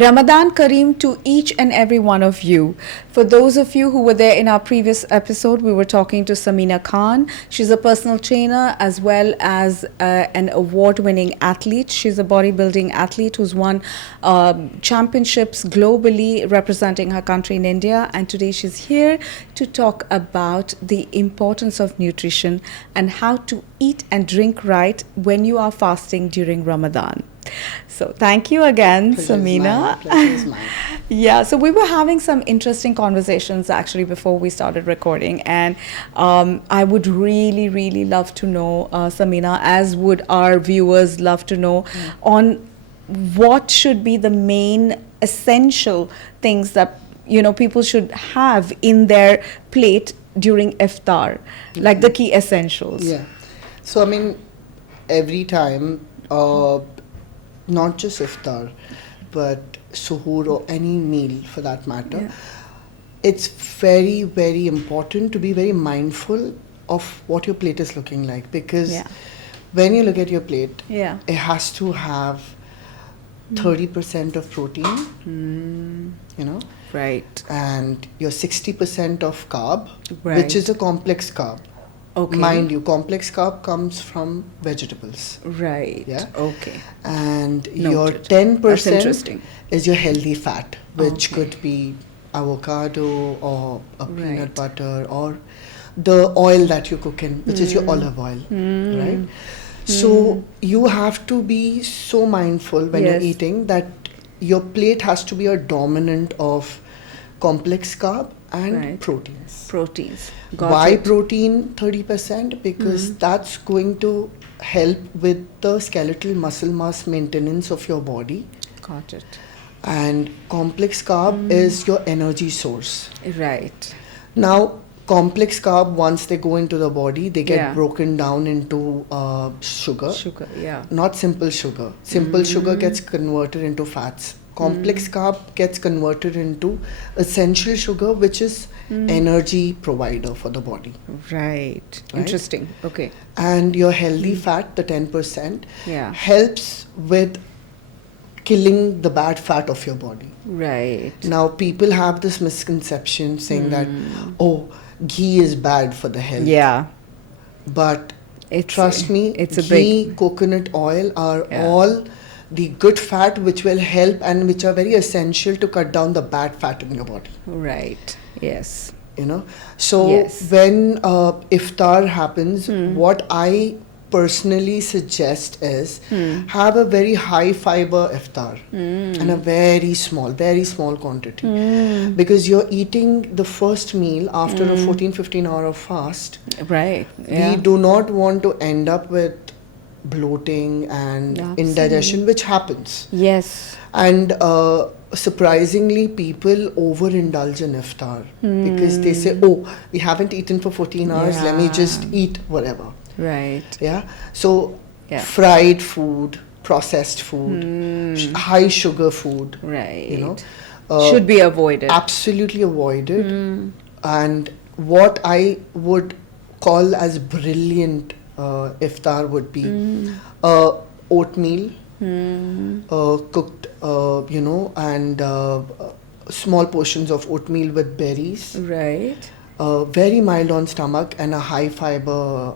Ramadan Kareem to each and every one of you. For those of you who were there in our previous episode, we were talking to Sameena Khan. She's a personal trainer as well as an award-winning athlete. She's a bodybuilding athlete who's won championships globally representing her country in India. And today she's here to talk about the importance of nutrition and how to eat and drink right when you are fasting during Ramadan. So thank you again, Sameena. Pleasure is mine. Yeah, so we were having some interesting conversations actually before we started recording, and I would really love to know, Sameena, as would our viewers love to know, on what should be the main essential things that people should have in their plate during iftar, like the key essentials. Yeah. So every time, not just iftar, but suhoor or any meal for that matter, it's very, very important to be very mindful of what your plate is looking like, because when you look at your plate, it has to have 30% of protein, Right. and your 60% of carb, Right. which is a complex carb. Okay. Mind you, complex carb comes from vegetables. Right. Yeah. Okay. And Noted. your That's 10% interesting. is your healthy fat, which Okay. could be avocado or a Right. peanut butter or the oil that you cook in, which is your olive oil, right? So you have to be so mindful when you're Yes. eating that your plate has to be a dominant of complex carb and Right. proteins. Proteins. Got Why it. protein 30%? Because that's going to help with the skeletal muscle mass maintenance of your body. Got it. And complex carb is your energy source. Right. Now, complex carb, once they go into the body, they get Yeah. broken down into sugar. Sugar. Yeah. Not simple sugar. Simple sugar gets converted into fats. Complex carb gets converted into essential sugar, which is energy provider for the body. Right. Interesting. Okay. And your healthy fat, the 10%, Yeah. helps with killing the bad fat of your body. Right. Now, people have this misconception saying that, oh, ghee is bad for the health. Yeah. But It's trust me, it's a ghee, big. coconut oil are Yeah. all the good fat which will help and which are very essential to cut down the bad fat in your body. Right. Yes. So Yes. when iftar happens, what I personally suggest is have a very high fiber iftar and a very small quantity, because you're eating the first meal after a 14-15 hour fast. Right. Yeah. We do not want to end up with bloating and Absolutely. indigestion, which happens. Yes. And surprisingly, people overindulge in iftar because they say, oh, we haven't eaten for 14 hours, let me just eat whatever. Right. Yeah. So Yeah. fried food, processed food, high sugar food, Right. uh, Should be avoided. absolutely avoided. And what I would call as brilliant iftar would be oatmeal, cooked, and small portions of oatmeal with berries. Right. Very mild on stomach and a high fiber,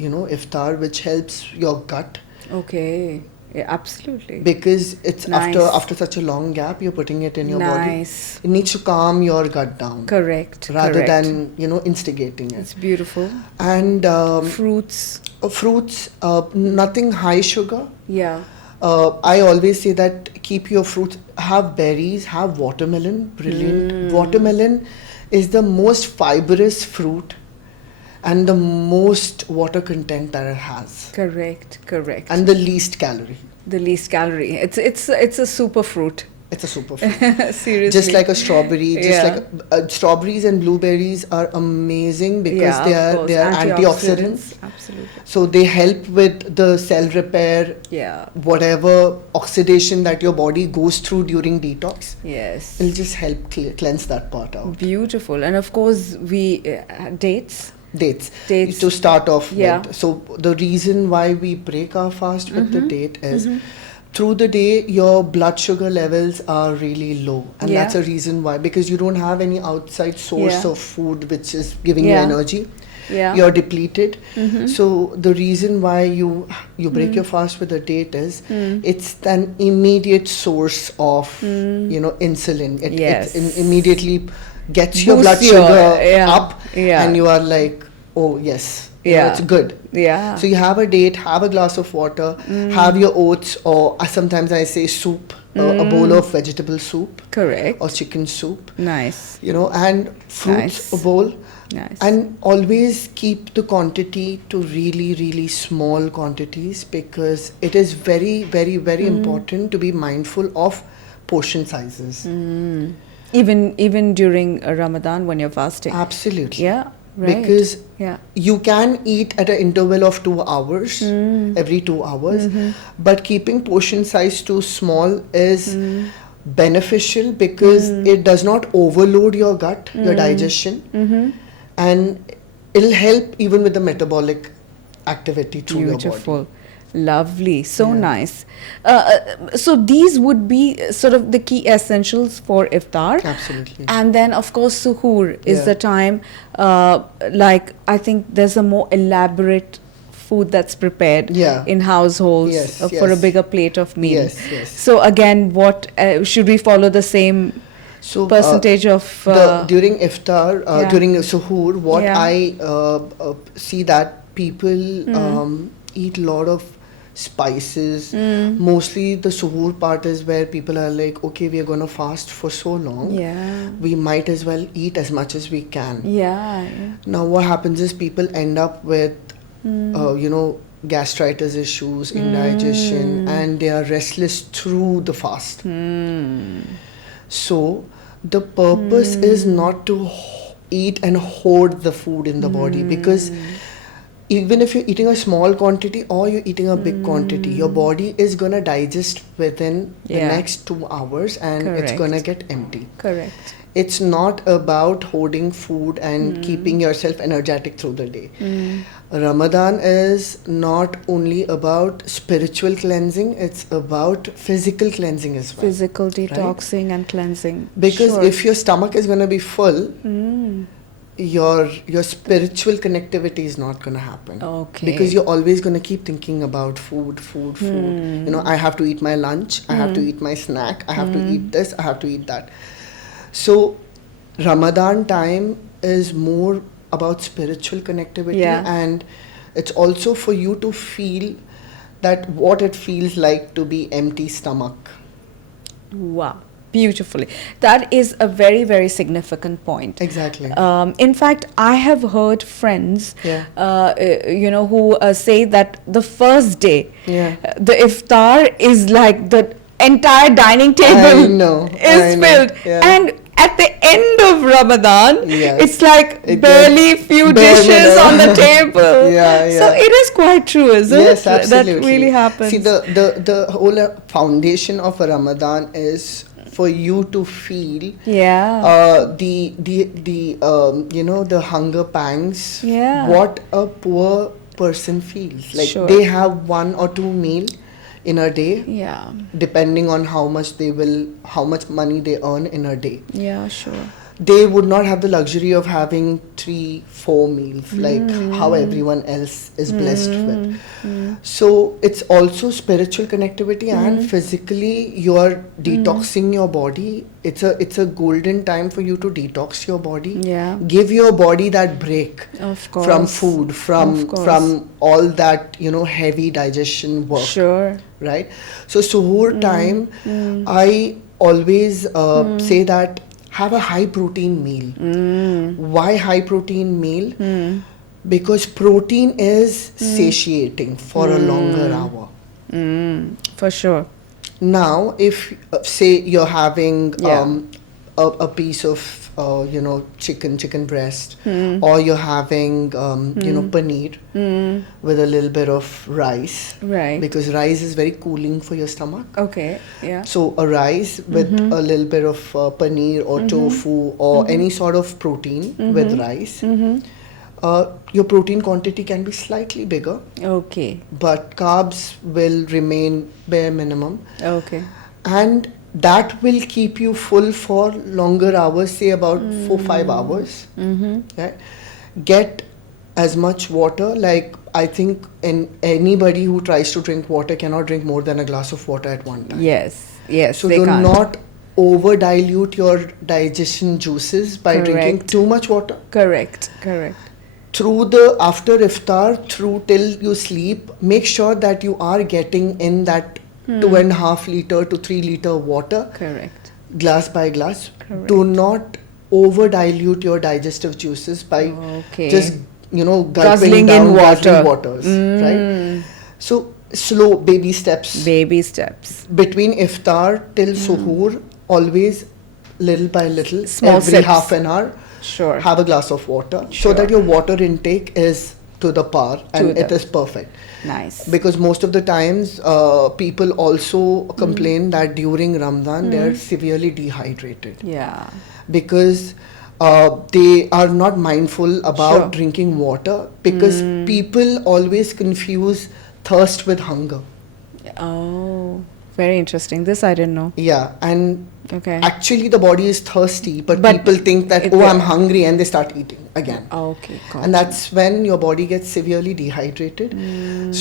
iftar, which helps your gut, Okay. Yeah, absolutely. because it's Nice. after such a long gap, you're putting it in your body. Nice. It needs to calm your gut down Correct. rather correct. than instigating it. It's beautiful. And Fruits. fruits, nothing high sugar. Yeah. I always say that keep your fruits, have berries, have watermelon, brilliant. Watermelon is the most fibrous fruit and the most water content that it has, Correct. Correct. and the least calorie. the least calorie. It's a super fruit. It's a superfood. Seriously. Just like a strawberry, Yeah. strawberries and blueberries are amazing because Yeah, of they are course. antioxidants. Absolutely. So they help with the cell repair, Yeah. whatever oxidation that your body goes through during detox. Yes. It'll just help cleanse that part out. Beautiful. And of course, dates. Dates Dates. to start off Yeah. with. So the reason why we break our fast with the date is through the day your blood sugar levels are really low, and Yeah. that's a reason why, because you don't have any outside source Yeah. of food which is giving you Yeah. energy. Yeah. You're depleted. Mhm. So the reason why you break your fast with a date is it's an immediate source of insulin. Yes. It immediately gets your Boosts blood your- sugar yeah. up, Yeah. and you are like, oh yes, Yeah. it's good. Yeah. So you have a date, have a glass of water, have your oats, or sometimes I say soup, a bowl of vegetable soup Correct. or chicken soup, Nice. and fruits, Nice. a bowl. Nice. And always keep the quantity to really, really small quantities, because it is very, very, very important to be mindful of portion sizes. Even during Ramadan when you're fasting. Absolutely. Yeah. Right. Because yeah. you can eat at an interval of 2 hours, every 2 hours, but keeping portion size too small is beneficial, because it does not overload your gut, your digestion, and it'll help even with the metabolic activity through your body. Beautiful. Lovely. So Yeah. nice. So these would be sort of the key essentials for iftar. Absolutely. And then, of course, suhoor is Yeah. the time, like, I think there's a more elaborate food that's prepared Yeah. in households Yes, for a yes. bigger plate of meal. Yes, yes. So again, what should we follow the same So percentage of... during iftar, yeah. during suhoor, what Yeah. I see that people eat a lot of spices. Mostly the suhoor part is where people are like, okay, we are going to fast for so long. Yeah. We might as well eat as much as we can. Yeah. Now what happens is people end up with, gastritis issues, indigestion, and they are restless through the fast. So the purpose is not to eat and hoard the food in the body, because even if you're eating a small quantity or you're eating a big quantity, your body is going to digest within the Yeah. next 2 hours, and it's Correct. going to get empty. Correct. It's not about hoarding food and keeping yourself energetic through the day. Ramadan is not only about spiritual cleansing, it's about physical cleansing as well. Physical detoxing and cleansing. Because Sure. if your stomach is going to be full, your spiritual connectivity is not going to happen. Okay. Because you're always going to keep thinking about food. I have to eat my lunch, I have to eat my snack, I have to eat this, I have to eat that. So Ramadan time is more about spiritual connectivity, Yeah. and it's also for you to feel that what it feels like to be empty stomach. Wow. Beautifully. That is a very, very significant point. Exactly. In fact, I have heard friends, Yeah. who say that the first day, Yeah. the iftar is like the entire dining table I know. is filled. Yeah. And at the end of Ramadan, Yes. it's like It barely gets few bare dishes minimum. on the table. Yeah, So yeah. it is quite true, isn't Yes, it? absolutely. That really happens. See, the whole foundation of a Ramadan is for you to feel Yeah. the hunger pangs. Yeah. What a poor person feels like. Sure. They have 1 or 2 meal in a day, Yeah. depending on how much money they earn in a day. Yeah, sure. They would not have the luxury of having 3-4 meals like how everyone else is blessed with. So it's also spiritual connectivity, and physically you are detoxing your body. It's a golden time for you to detox your body. Yeah. Give your body that break Of course. from food, Of course. from all that heavy digestion work. Sure. Right? So suhoor time, I always say that have a high protein meal. Why high protein meal? Because protein is satiating for a longer hour. For sure. Now, if say you're having Yeah. a piece of chicken breast, or you're having paneer with a little bit of rice, Right. because rice is very cooling for your stomach. Okay. Yeah. So a rice with a little bit of paneer or tofu or any sort of protein with rice. your protein quantity can be slightly bigger, Okay. but carbs will remain bare minimum. Okay. And that will keep you full for longer hours, say about 4-5 hours. Right? Get as much water, like I think anybody who tries to drink water cannot drink more than a glass of water at one time. Yes. Yes. So they do can't. not over dilute your digestion juices by drinking Correct. too much water. Correct. Correct. Through the after iftar, through till you sleep, make sure that you are getting in that 2.5 liter to 3 liter water, Correct. glass by glass. Correct. Do not over dilute your digestive juices by Okay. just gulping Guzzling down in water. guzzling waters, right? So slow baby steps. Baby steps. Between iftar till suhoor, always little by little, Small every sips. half an hour, Sure. have a glass of water, Sure. so that your water intake is to the par and To it the- is perfect. Nice. Because most of the times people also complain that during Ramadan they are severely dehydrated, Yeah. because they are not mindful about Sure. drinking water, because people always confuse thirst with hunger. Oh, very interesting. This I didn't know. Yeah, and Okay. actually the body is thirsty, but But people think that, it- oh, I'm hungry, and they start eating again. Okay. Got And it. that's when your body gets severely dehydrated.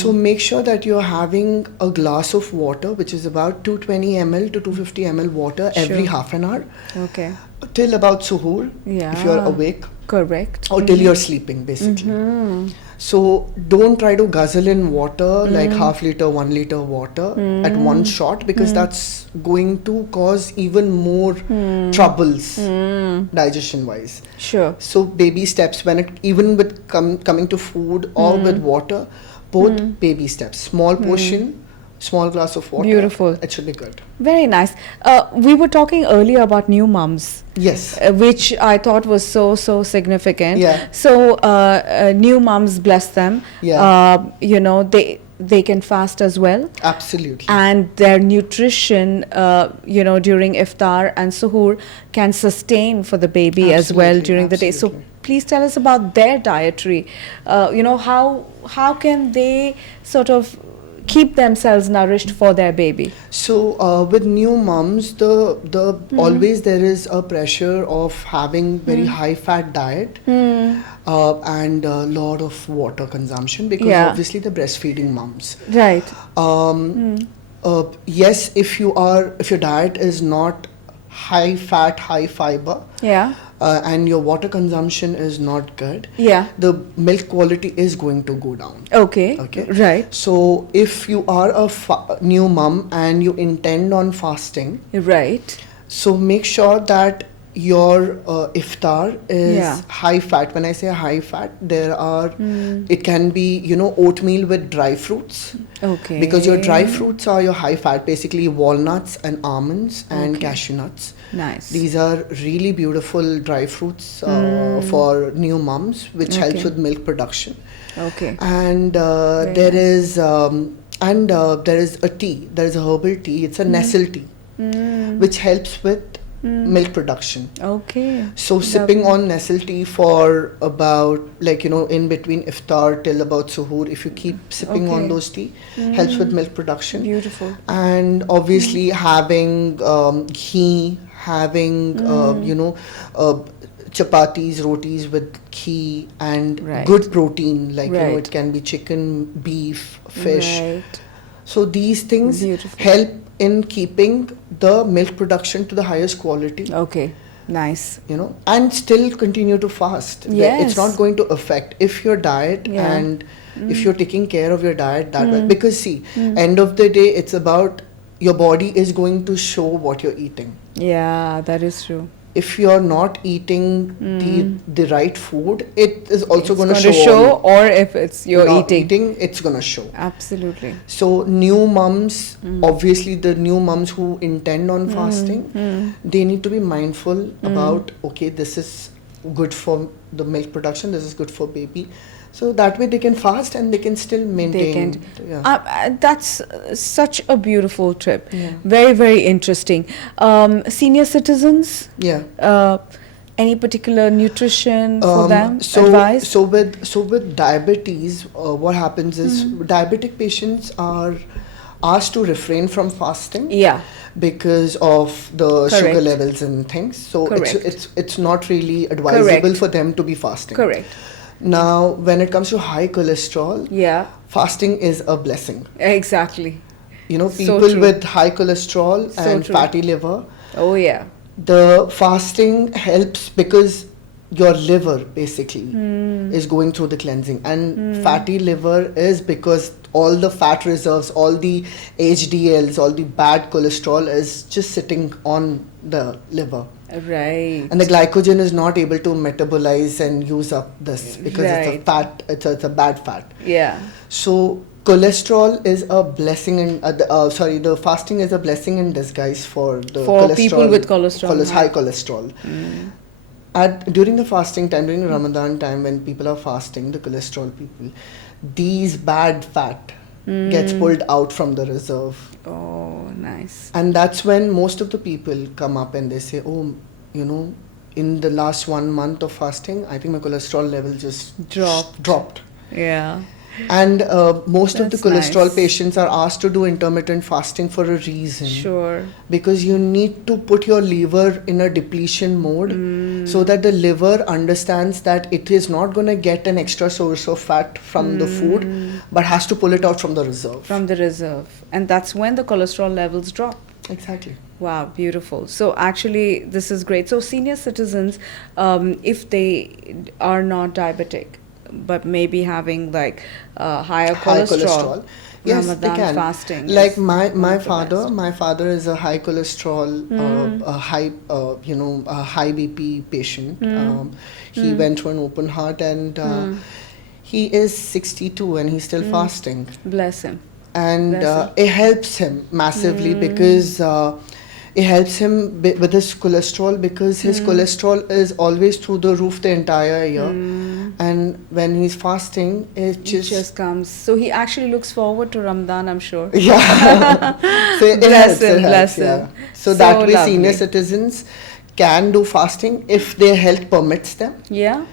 So make sure that you're having a glass of water, which is about 220 ml to 250 ml water every Sure. half an hour, Okay. till about suhoor, if you're Yeah. awake, Correct. or till you're sleeping, basically. So don't try to guzzle in water like half liter, 1 liter water at one shot, because that's going to cause even more troubles digestion wise. Sure. So baby steps, when it even with coming to food or with water, both baby steps. Small portion, small glass of water. Beautiful. It should be good. Very nice. We were talking earlier about new mums, Yes. which I thought was so significant. Yeah. So new mums, bless them. Yeah. They can fast as well. Absolutely. And their nutrition, during iftar and suhoor can sustain for the baby as well Absolutely, during the day. So absolutely. please tell us about their dietary. How can they sort of keep themselves nourished for their baby? So with new moms, the always there is a pressure of having very high fat diet and a lot of water consumption, because Yeah. obviously the breastfeeding moms. Right. Yes, if your diet is not high fat, high fiber, Yeah. and your water consumption is not good, Yeah. the milk quality is going to go down. Okay. Okay. Right. So if you are a new mom and you intend on fasting, Right. so make sure that your iftar is Yeah. high fat. When I say high fat, there are it can be oatmeal with dry fruits, Okay. because your dry fruits are your high fat, basically walnuts and almonds and Okay. cashew nuts. Nice. These are really beautiful dry fruits for new moms, which helps Okay. with milk production. Okay. And Very there nice. is there is a tea. There is a herbal tea. It's a nestle tea, which helps with milk production. Okay. So sipping on nestle tea for about in between iftar till about suhoor, if you keep sipping on Okay. those tea, helps with milk production. Beautiful. And obviously having ghee, having chapatis, rotis with ghee and Right. good protein, Right. it can be chicken, beef, fish. Right. So these things Beautiful. help in keeping the milk production to the highest quality, Okay. Nice. and still continue to fast. Yes. It's not going to affect if your diet Yeah. and if you're taking care of your diet that way. Because see, end of the day, it's about your body is going to show what you're eating. Yeah, that is true. If you're not eating the right food, it is also going to It's show. show, or if it's you're not eating. it's going to show. Absolutely. So new moms, obviously the new moms who intend on fasting, they need to be mindful about, okay, this is good for the milk production, this is good for baby. So that way they can fast and they can still maintain. That's such a beautiful trip. Yeah. Very, very interesting. Senior citizens, Yeah. Any particular nutrition for them? So, Advice? with diabetes, what happens is diabetic patients are asked to refrain from fasting. Yeah. Because of the sugar Correct. levels and things, so Correct. it's not really advisable Correct. for them to be fasting. Correct. Now, when it comes to high cholesterol, Yeah. fasting is a blessing. Exactly. You know, So people true. with high cholesterol So and true. fatty liver, Oh yeah. the fasting helps because your liver basically is going through the cleansing, and fatty liver is because all the fat reserves, all the HDLs, all the bad cholesterol is just sitting on the liver, Right. and the glycogen is not able to metabolize and use up this because it's a Right. fat, it's a bad fat. Yeah. So cholesterol is a blessing, and the fasting is a blessing in disguise for the For cholesterol, people with cholesterol high high. cholesterol. During the fasting time, during Ramadan time, when people are fasting, the cholesterol people, these bad fat gets pulled out from the reserve, Oh, nice. and that's when most of the people come up and they say, "Oh, you know, in the last 1 month of fasting, I think my cholesterol level just dropped." Yeah. And most of the That's cholesterol nice. patients are asked to do intermittent fasting for a reason. Sure. Because you need to put your liver in a depletion mode so that the liver understands that it is not going to get an extra source of fat from the food, but has to pull it out from the reserve. From the reserve. And that's when the cholesterol levels drop. Exactly. Wow, beautiful. So actually, this is great. So senior citizens, if they are not diabetic, but maybe having like higher High cholesterol, cholesterol. Yes, Ramadan they can. fasting. Like is my one of the father, best. my father is a high cholesterol, a high BP patient. He went through an open heart, and he is 62 and he's still fasting. Bless him. And Bless him. it helps him massively because it helps him with his cholesterol, because his cholesterol is always through the roof the entire year, and when he's fasting it It just, just comes. So he actually looks forward to Ramadan, I'm sure. yeah. So it Bless helps, him, bless him. yeah. So So that way senior lovely. citizens can do fasting if their health permits them. Yeah?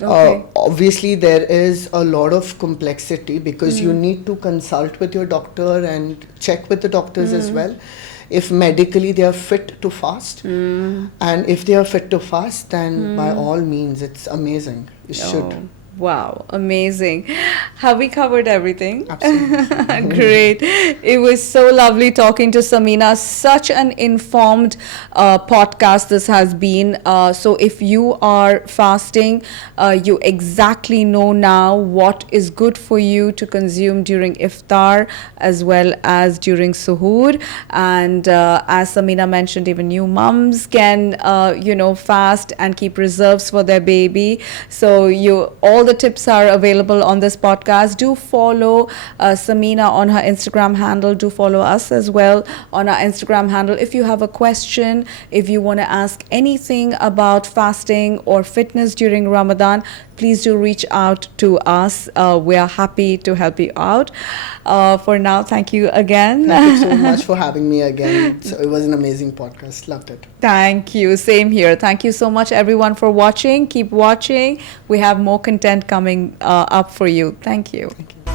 Okay. Obviously, there is a lot of complexity because you need to consult with your doctor and check with the doctors as well if medically they are fit to fast. And if they are fit to fast, then by all means, it's amazing. You should. Oh, wow, amazing. Have we covered everything? Absolutely. Great. It was so lovely talking to Sameena. Such an informed podcast this has been. So if you are fasting, you exactly know now what is good for you to consume during iftar as well as during suhoor. And as Sameena mentioned, even new mums can, fast and keep reserves for their baby. So all the tips are available on this podcast. Do follow Sameena on her Instagram handle. Do follow us as well on our Instagram handle. If you have a question, if you want to ask anything about fasting or fitness during Ramadan, please do reach out to us. We are happy to help you out. For now, thank you again. Thank you so much for having me again. So it was an amazing podcast. Loved it. Thank you. Same here. Thank you so much, everyone, for watching. Keep watching. We have more content coming up for you. Thank you. Thank you.